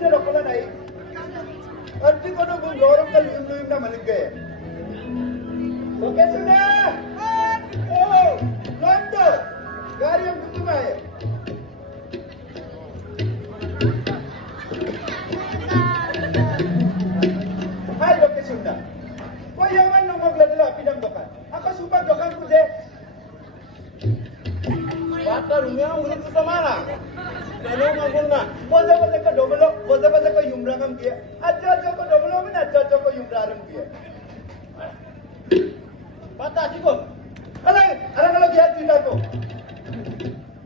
sini rokola naik. Arti kono gun lorong kali luyum na malik gaya. Oke sudah. Oh, Londo. Gari yang butuh maya. Hai oke sudah. Kau yaman nomor gelap pinang dokan. Aku sumpah dokan ku deh. Bata rumah ulit kita mana? Kalau ngomong na, Boza ka domelo, boza ka yumrangam kia. Aja ko domelo min aja ko yumrangam kia. bata cikgu. Ala dia cerita ko.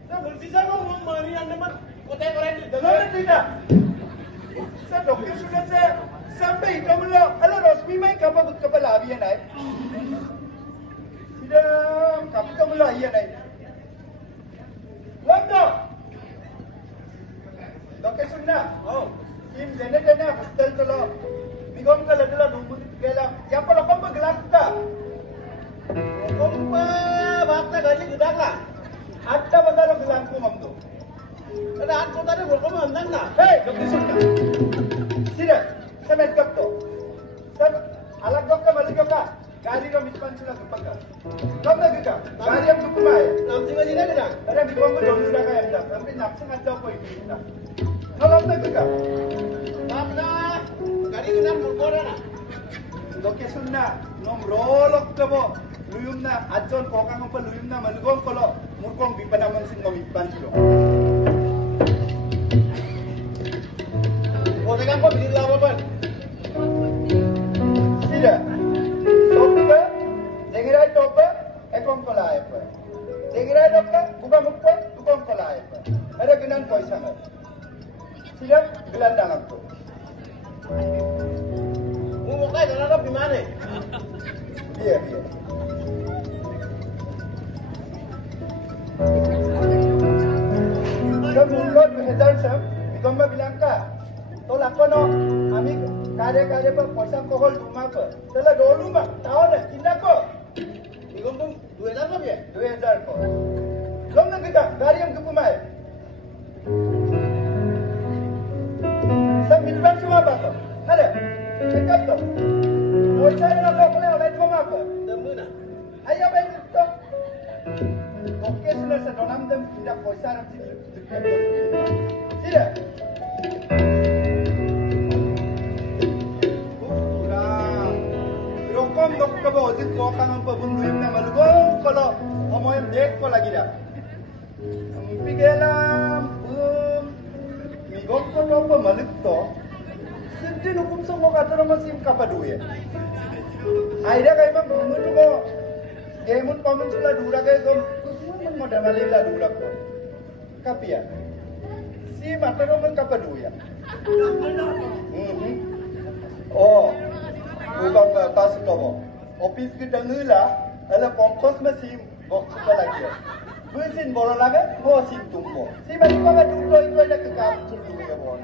Saya bersisa ngomong mari anda mat kota keren di Dalam cerita. Sa dokter sudah saya sampai domelo. Ala Rosmi mai kapag kepala abian ay. Tidak kapag domelo ayan ay. Londo. Dokter sudah. Oh, Tim jene hostel chalo. Bigom ka ladala rumbu gela. Yang पर अपन gelap ka. kompa bata gaji gedang lah. Atta bandaro gelan ko mamdo. Ada an kota ni berkom andang na. Hey, dokter sudah. Sida, semet kap to. Sab alag dok ka malik ka. Gari ka mispan sila kapag. Kam na kita. Gari ang kumay. Nam singa sini gedang. Ada bigom ko dong sudah kaya anda. Tapi napsang adda ko ini. Kalau na kita. Bata gari gedang berkora na. Dokter sudah. Nom rolok ka bo. Luyum na adjon kokang pa luyum na malgong kolo. Murkong bipanaman sin mamipan silo. Kota kan kau beli lama pan. Sida. Topka, dengirai topka, ekong kola apa. Dengirai topka, buka mukpa, tukong kola apa. Ada genan poisa ngai. Sida, gelan dalam tu. Ngomong kaya dalam di mana? Iya. Semulot hezar sam, digomba bilang ka. Tolak kono, ami kare per poisa kohol rumah per. Telah dulu mah, tahu dah, cinta ko. Igom tum 2000 lebih ya? 2000 ko. Lom na kita, gari yang kepumai. Sa milban cuma apa to? Ada? Cakap to. Poisa na ko boleh oleh cuma apa? Demu na. Ayo baik to. Oke sudah sedonam dem tidak poisa nanti. Tidak. Rokom dok kabo ojit ko kanang pabunduim na malugong kolo omoyem dek ko lagi dah. Pigelam migong ko to pa malik to. Sinti nukum songo kata nama sim kapaduye. Aida kay mam bundu mo. Gemun pamun sula dura kay gom kusuman mo damalila dura ko. Kapia. Si mata mo kapaduya. Oh. Bukan pas tomo. Office kita ngula, ala kompos mesin box kita lagi. Mesin bola lagi, mau sim tumbo. Si bagi apa tumbo itu ada ke kamu dulu ya bon.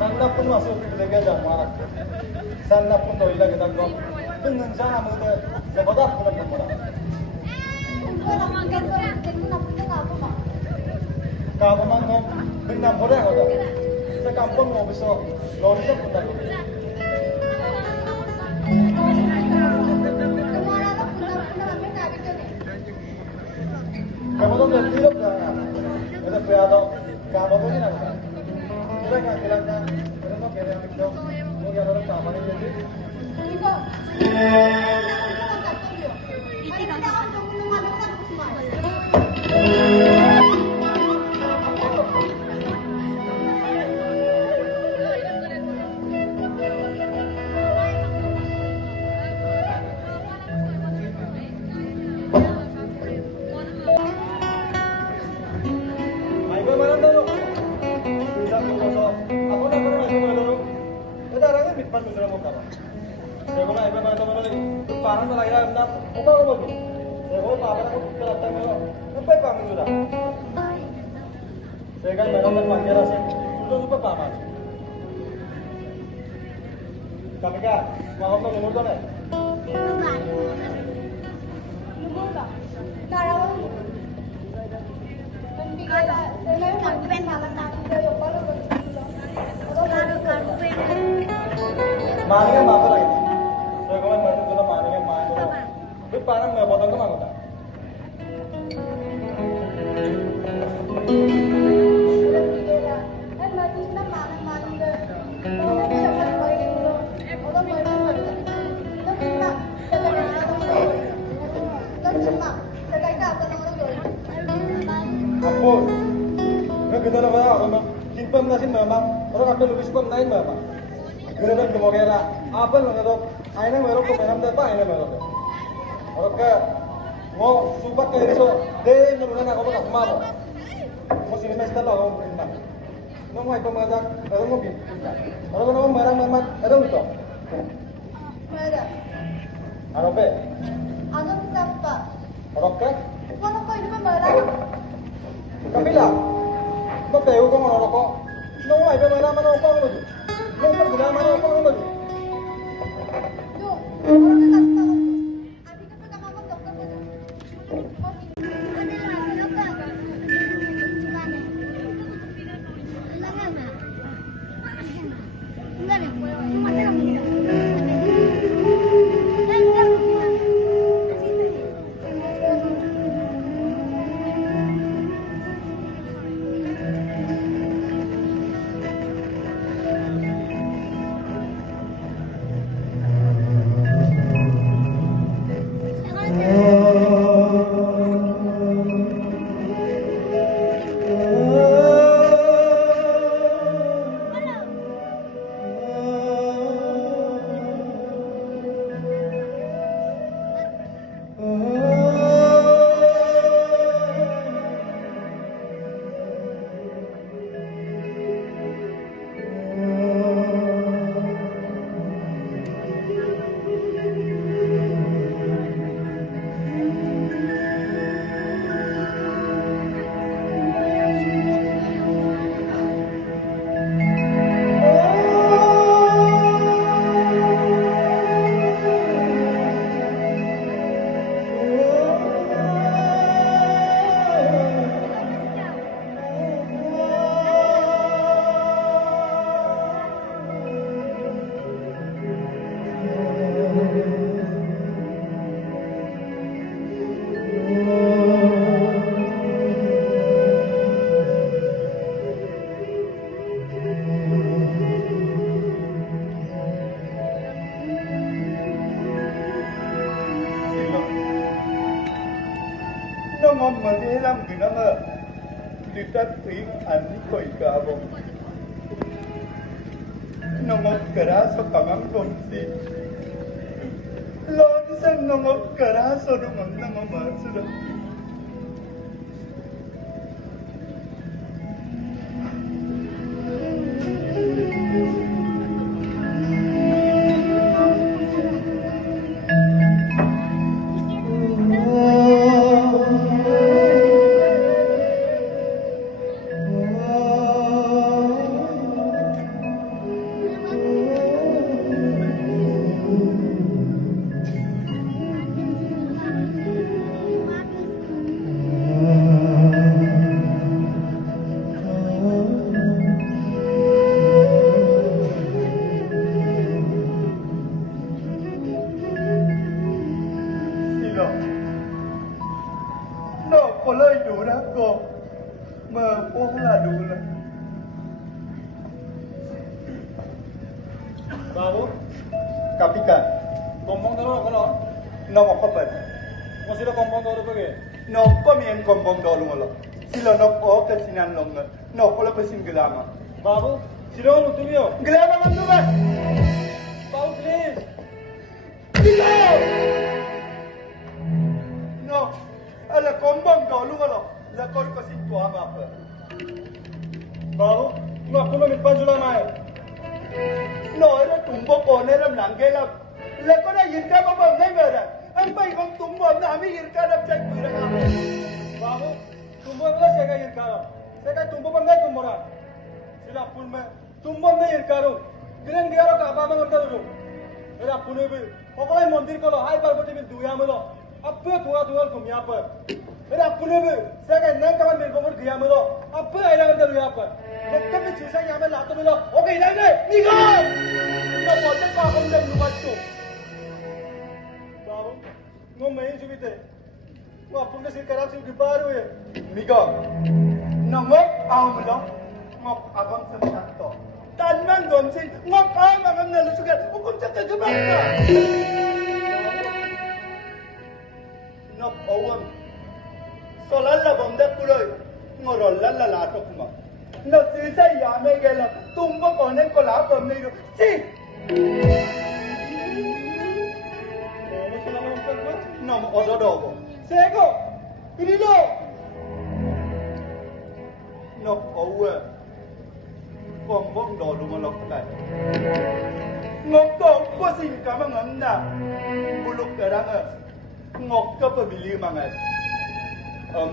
Sanap pun masuk ke dalam jamaah. Sanap pun toilet kita gom. Dengan sana muda, sebadah pun ada murah. Kalau mang dengan murah ada. Sekampung mau besok, lornya pun ada. Kamu tu dah siap dah. Ada peado, kamu tu ni nak. Kita kan bilang kan, kita tu kena mikro, mau yang orang sama ni jadi. mitpan musuh mo ka. Saya ko na iba ba teman lagi. Parang na lagi na apa ko ba? Saya ko pa ako kerata mo. Apa pa mo sudah? Saya kan meron na panjara sa. Ulo pa pa man. Kami ka, mau ko lumur to na. Lumur ba? Tarawon mo. Bigay na, saya magpen naman natin kayo para magsilong. Mani ka mata lagi. Saya ko man meron na mani ka mani. But parang may botang ka man ko. Apo, naganda na ba ako ma? Kinpam na sin mama, orang kada lubis pam nain mama. Guna dan kemogera, apa lang ito? Ay na meron ko menam data, ay na meron ko. Orang ka, mo subat kayo so, de naman ako ba kasma mo? Mo sinemester lang ako pinta. Nung may pamadak, ano mo pinta? Orang ko naman marang mamat, ano ito? Mada. Ano pe? Ano sampa? Orang ka? Ano ko ito mada? Kapila, no tayo ko mga ko. No ay ba malaman ako pa mo. No pa malaman ako pa mo. Yo, ano ka sampa? Abi ka pa kamamang doktor mo. Nong Manilang ginanga litat ting ani koi kabo. Nong karaso kamang komsi. Lord sang nong karaso nong nang masura. Babu, Kapikan, kompong dulu kalau. nomor kapan? Masih ada kompong dulu pergi. Nok pemien kompong dolu ngolo. Sila nok o kesinan longa. Nok pola pesin gelama. Babu, sila lu tuh yo. Gelama mantu ba? Babu please. Sila. No, ala kompong dolu ngolo. La kor pesin tua apa? Babu, nggak perlu mitpan sudah mai. No, ada tumba tumbok oneram nanggelam. Lekona yirka babam nahi mera. Ampai kong tumbo nami yirka dap cek pura kamu. Babu, tumbo belas saya irkaram. Saya tumbo pandai tumbora. Sila pun me tumbo me irkaru. Kalian giaro ka apa mangar taru. Era pune be. Okolai mandir kalo hai Parvati be duya melo. Apa tuwa kumya pa. Era pune be. Saya nang kawan mirkomor gaya melo. Apa aila kan taru apa. Dokter be chisa yame lato melo. Oke ilai ne. Nikam. Na bote pa hum dem lumat tu. Babu, ngomong subite. Wah, punya sih kerap sih baru ya. Miko, nongok awam lo, ngok abang semangat. Tanman gomsin, ngok awam abang nalu suka, hukum cakap kebangga. Nok awam, soal la bomda kuloi, ngorol la lato kuma. Nok sisa yame gela, tumbo konen kolap bomda itu, si. Nom ododogo. Seko, ini lo. Nok awe, bombong dolu malok kai. Ngok kong pasin kamang amna, buluk keranga, ngok ka pabili mangat.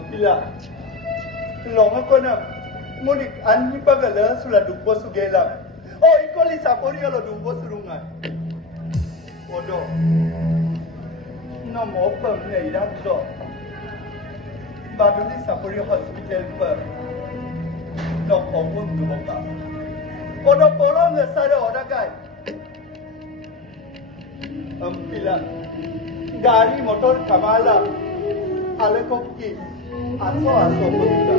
Pila, long ako na, munik anhi pagala sula dupo sugela. Oh, ikoli sapori alo dupo surungan. Odo. Namo pam nei rakdo. Baduni Sapori Hospital per. Nok awam duboka. Odo polong na sada oda kai. Pila. Gari motor kamala. Ale kokki. Aso pula.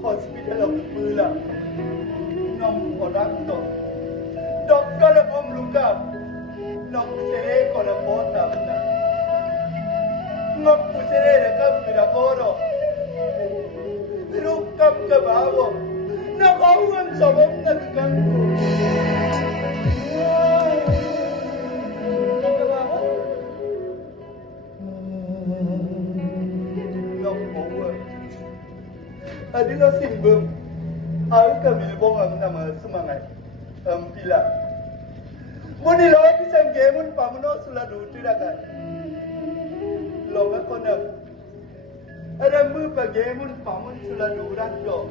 Hospital of pula. Nom odakto. Dokter om luka. Nok pusere kola kota benda. Nok pusere rekam kira koro. Rukam ke bawah. Nak awam sabam nak ganggu. Nok awam. Adilo simbang. Al kamil bongam nama semangat. Pila. Muni loy pisang gemun pamuno sula dutu dakan. Longa konak. Ada mu pa gemun pamun sula duran do.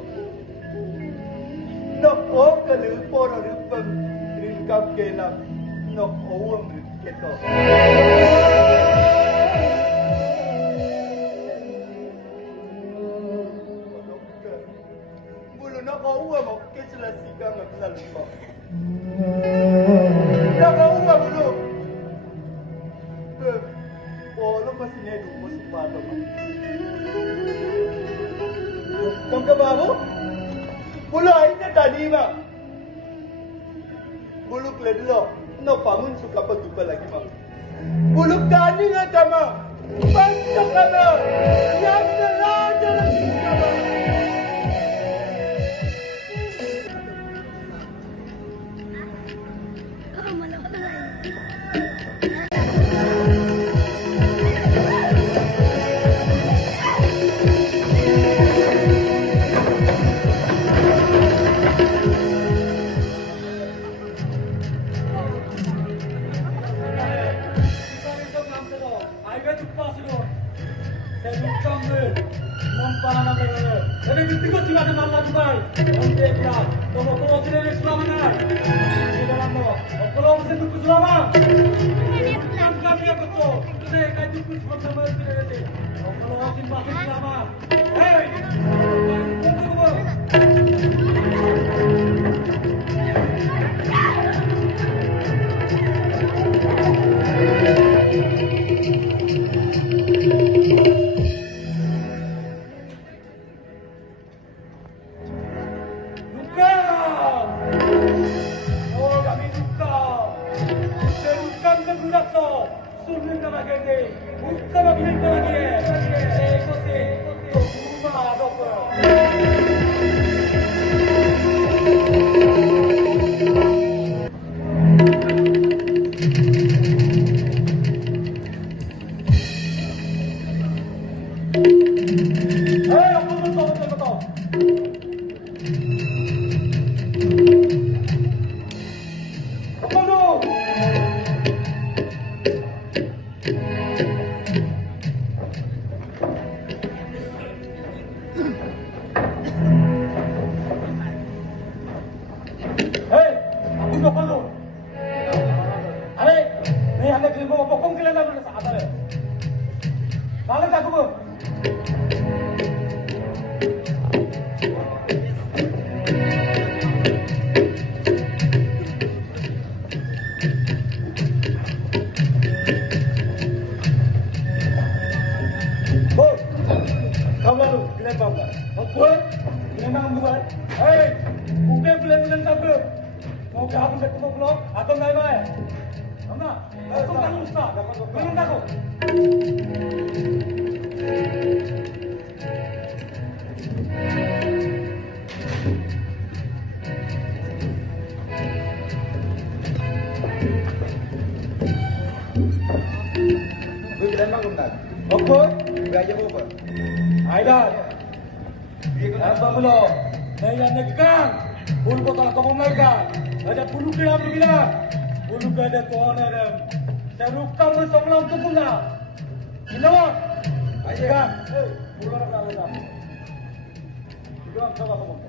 Nok o kalu poro rupam ringkap kelam. Nok o keto. Bulu nok o mo kesela sikang ngapsal lupa. Dah kau apa belum? Orang masih nyedu masih pada. Kamu ke baru? Bulu airnya tadi mah. Bulu keledlo, no pamun suka petupa lagi mah. Bulu tadi nggak sama. Bangsa kana, yang teraja lagi sama. Untuk blok atau nggak baik? Mana? Aku kan ustaz. Belum tahu. Gue bilang bang Gumnat. Oke. Gaya apa? Aida. Apa belum? Saya nekan. Bulu botol kamu mereka. Ada bulu kira bilang. Bulu ada corner. Saya rukam bersama untuk pula. Inawa. Aida. Bulu orang lain. Juga sama kamu.